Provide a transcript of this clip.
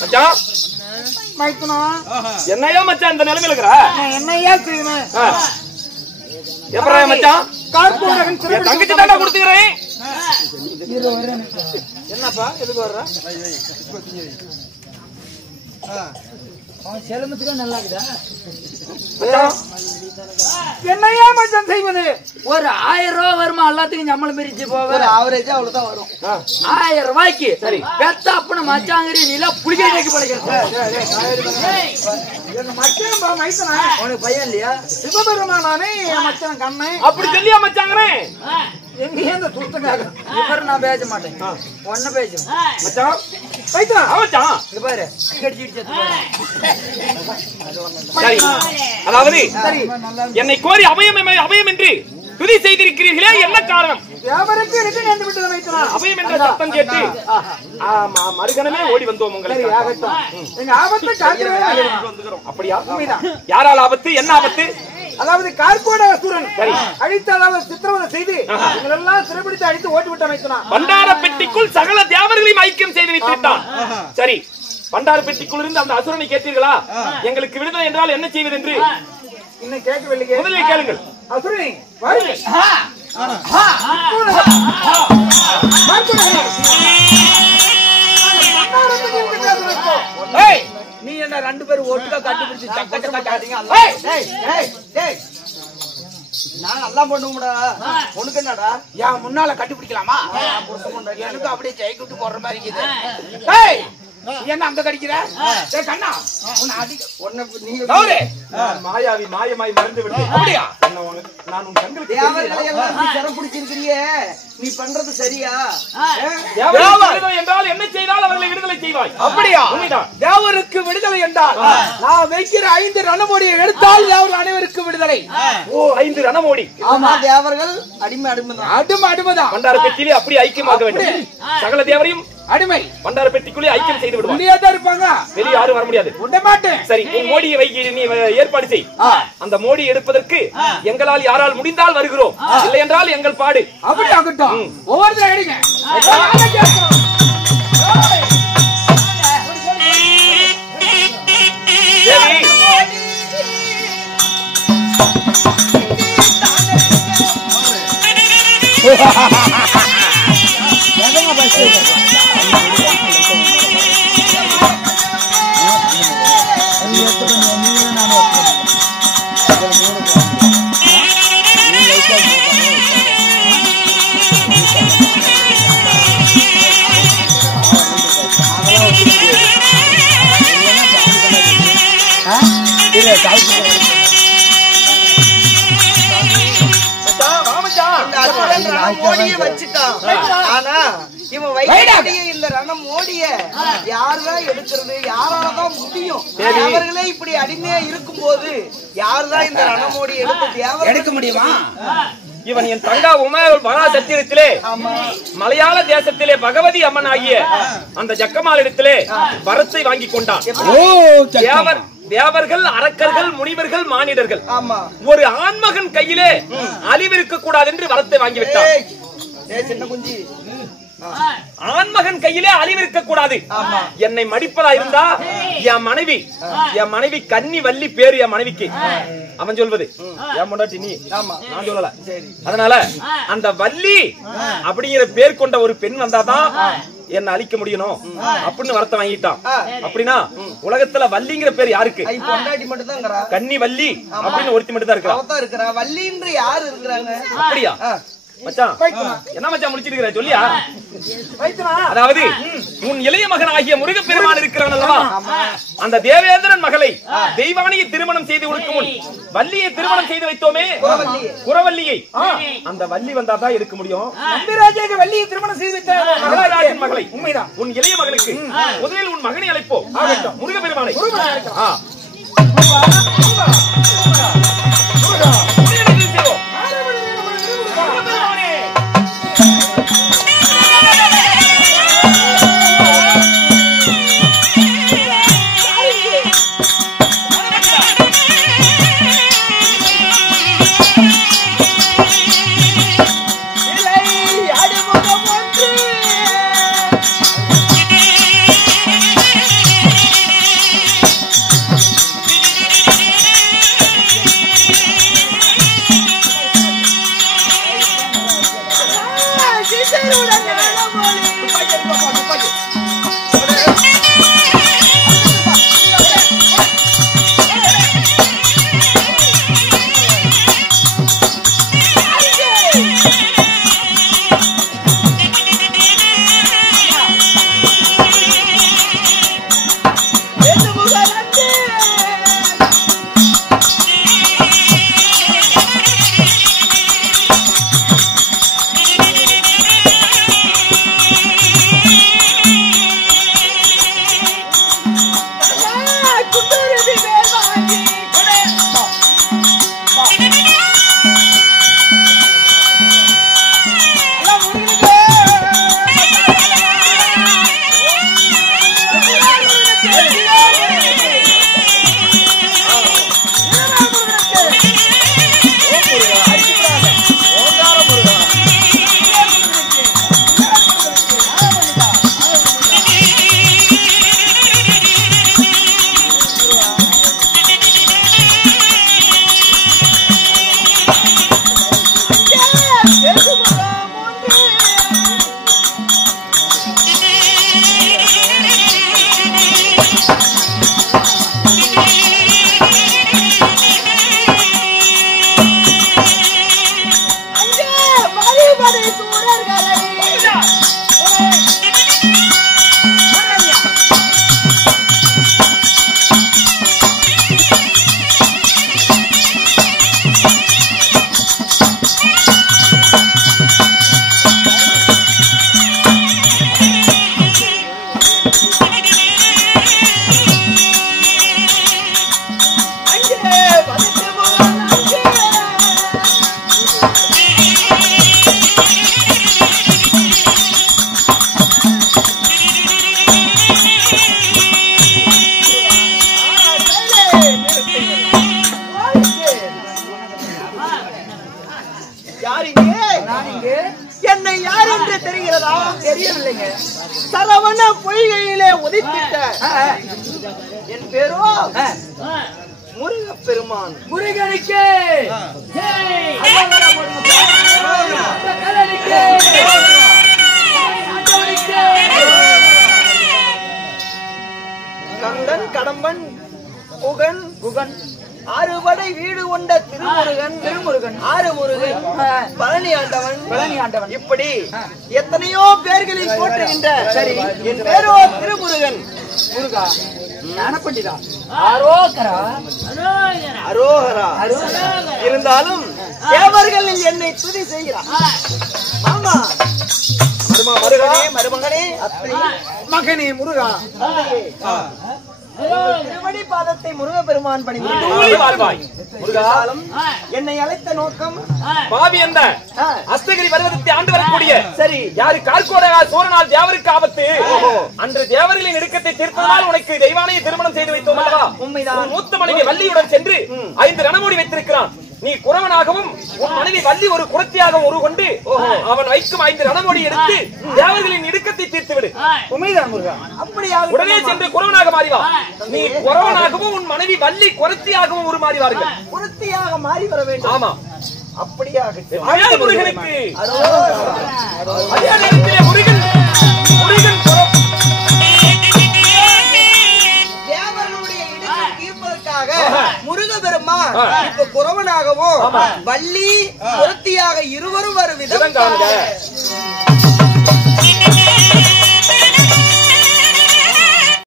மச்சான் என்னையா மச்சான் இந்த நிலைமையில இருக்கிற? என்னையா செய்வேன்? எப்படா மச்சான்? தங்கச்சி தாண்டா கொடுத்துக்கிறேன். என்னப்பா எதுக்கு வர்ற? செலமத்துக்கு நல்லா இருக்குதா? என்னையா மச்சான் செய்வது? ஒரு 1000 ரூபா வருமா? எல்லாத்துக்கும் சம்பளம் பிரிச்சு போக ஆவரேஜா அவ்வளவுதான் வரும். 1000 ரூபாய்க்கு சரி பெத்த அப்பன மச்சாங்கறி நீல புளிக்க கேக்கு படைக்கிறது. எங்க மச்சான் மைத்தனா உனக்கு பையன் இல்லையா? சிவபெருமானே என் மச்சான் கண்ணே அப்படி சொல்லியா மச்சாங்கறே? எங்க இந்த துட்டக்காக இவர் நான் பேச மாட்டேன். ஒண்ணு பேசு மச்சான். மைத்தனா மச்சான் இங்க பாரு கடிச்சிடுச்சு. சரி அதாவது என்னை கோரி அபயம் என்று துதி செய்திருக்கிறீர்களே என்ன காரணம்? வியாபாரக்கு இருக்கு நேர்ந்து விட்டது மைத்தனா. அபயம் என்ற சத்தம் கேட்டு மறுகணமே ஓடி வந்தோம் உங்களுக்கு. எங்க ஆபத்தை காக்கிறோம் வந்துகிறோம். அப்படியா? யாரால் ஆபத்து? என்ன ஆபத்து? அதாவது கார்கோட அசுரன் அழித்து அதாவது சித்திரவதை செய்து எங்களெல்லாம் சிறைபிடித்து அழித்து ஓட்டி விட்ட மைத்தனா. பண்டார பெட்டிக்குள் சகல தேவர்களையும் ஐக்கியம் செய்து வைத்து விட்டான். சரி பண்டார பெட்டிக்குள் இருந்து அந்த அசுரனை கேட்டீர்களா? எங்களுக்கு விடுதலை என்றால் என்ன செய்வது என்று இன்னும் கேட்கவில்லையே. முதலில் கேளுங்கள். அசுரனை வாருங்கள். நீ என்ன 2 பேரும் ஒட்டுக்கா கட்டிப்பிடிச்சு சக்க சக்க காட்டீங்க. நான் நல்லா பண்ணுவோம்டா. உனக்கு என்னடா? ஏன் முன்னால கட்டிப்பிடிக்கலாமா? எனக்கு அப்படியே ஜெயிக்கு விட்டு போடுற மாதிரி இருக்குது. என்ன அங்க கடிக்கிற? கண்ணா மாயாவி மாயமாய் மறந்து விட்டு அப்படியா? நான் உன் கண்களுக்கு சிரம் பிடிச்சிருக்கிறியே நீ பண்றது சரியா? என்றால் என்ன செய்தால் அவர்களை விடுதலை செய்வாய்? அப்படியா? தேவருக்கு விடுதலை என்றால் நான் வைக்கிற 5 ரணமோடியை எடுத்தால் தேவர் அனைவருக்கு விடுதலை. ஓ 5 ரணமோடி. ஆமா தேவர்கள் அடிமை அடிமைதான். பண்டார பெட்டியிலே அப்படி ஐக்கியமாக வேண்டும். சகல தேவரையும் அடிமை பண்டார பெட்டிக்குள்ளே ஐக்கியம் செய்து விடுவாங்க. வெளியே இருப்பாங்க. வெளியே யாரும் வர முடியாது. விட மாட்டேன். சரி உன் மோடியை வைக்க நீ ஏற்பாடு செய். அந்த மோடி எடுப்பதற்கு எங்களால் யாரால் முடிந்தால் வருகிறோம். இல்லை என்றால் எங்கள் பாடு. அப்படி ஆகட்டும். ஒவ்வொருத்தரும் எடுங்க. ஆனா இவன் வைக்கக்கூடிய இந்த ரணம் மோடிய யாருதான் எடுக்கிறது? யாராலதான் முடியும்? அவர்களே இப்படி அடிமையா இருக்கும் போது யாருதான் இந்த ரணமோடியை எடுக்க முடியுமா? இவன் என் தங்கா உமர் மகாசத்திரத்திலே மலையாள தேசத்திலே பகவதி அம்மன் ஆகிய அந்த ஜக்கமால் இடத்திலே வரத்தை வாங்கி கொண்டான். தேவர்கள் அரக்கர்கள் முனிவர்கள் மானிடர்கள் ஒரு ஆண்மகன் கையிலே அழிவிருக்க கூடாது என்று வரத்தை வாங்கிவிட்டான். ஆண்மகன் கையிலே அழிவிருக்க கூடாது. என்னை மடிப்பதா இருந்தா என் மனைவி கன்னி வள்ளி பேரு என் மனைவிக்கு. அவன் சொல்வது என் முன்னாடி நீ நான் சொல்லல. அதனால அந்த வள்ளி அப்படிங்கிற பேர் கொண்ட ஒரு பெண் வந்தாதான் என்ன அழிக்க முடியணும் அப்படின்னு வரத்தை வாங்கிட்டான். அப்படின்னா உலகத்துல வள்ளிங்கிற பேர் யாருக்கு? கன்னி வள்ளி அப்படின்னு ஒருத்தி மட்டும் தான் இருக்கிறா. வள்ளின்ற யாரு இருக்கிறாங்க? அப்படியா மச்சான்? என்ன மச்சான் முடிச்சிருக்கிற சொல்லியா? அதாவது உன் இளைய மகன் ஆகிய முருகப்பெருமான் இருக்கிறான் அல்லவா? அந்த தேவேந்திரன் மகளை தெய்வானியை திருமணம் செய்து கொடுக்கும் முன் வள்ளியை திருமணம் செய்து வைத்தோமே குரவள்ளியை, அந்த வள்ளி வந்தாதான் எடுக்க முடியும். வள்ளியை திருமணம் செய்து வைத்த மகராஜன் மகளை உண்மைதான். உன் இளைய மகளுக்கு முதலில் உன் மகனை அழைப்போம். முருகப்பெருமானை உதித்திட்ட என் பேரோ முருகப்பெருமான். முருகனுக்கு கந்தன் கடம்பன் குகன் குகன் ஆறுபடை வீடு கொண்ட திருமுருகன் ஆறுமுருகன் பழனி ஆண்டவன் இப்படி எத்தனையோ பேர்களில் போற்றுகின்ற என் பேரோ திருமுருகன். முருகா ஞானப்பண்டிதா அரோகரா இருந்தாலும் தேவர்களில் என்னை துதி செய்கிறார். ஆமா மருமகனே மகனே முருகா திருவடி பாதத்தை முருகப்பெருமான் பணிந்து என்னை அழைத்த நோக்கம் பாவி அந்த அஸ்தகிரி பர்வதத்தை ஆண்டு வரக்கூடிய சரி யாரு கார்கோடகா சோழனால் தேவருக்கு ஆபத்து அன்று தேவர்களின் இடுக்கத்தை தீர்த்ததால் உனக்கு தெய்வானையை திருமணம் செய்து வைத்தோம் அல்லவா? உண்மைதான். மூத்த மனைவி வள்ளியுடன் சென்று 5 ரணமூடி வைத்திருக்கிறான். நீ குறவனாகவும் உன் மனைவி வள்ளி ஒரு குரத்தியாகவும் உருகொண்டு அவன் வைக்கும் 5 ரணமூடி எடுத்து தேவர்களின் இடுக்கத்தை தீர்த்து விடு. உண்மைதான் முருகா. அப்படியா? உடனே சென்று குறவனாக மாறிவா. நீ குறவனாகவும் உன் மனைவி வள்ளி குரத்தியாகவும் உருமாறிவார்கள். குரத்தியாக மாறி வர வேண்டும். ஆமா அப்படியாக முருகனுக்கு அதே நேரத்திலே முருகன் தேவர்களுடைய இடுக்கை தீர்ப்பதற்காக முருகப்பெருமான் இப்ப குறவனாகவும் வள்ளி குரத்தியாக இருவரும் வரும் விதம்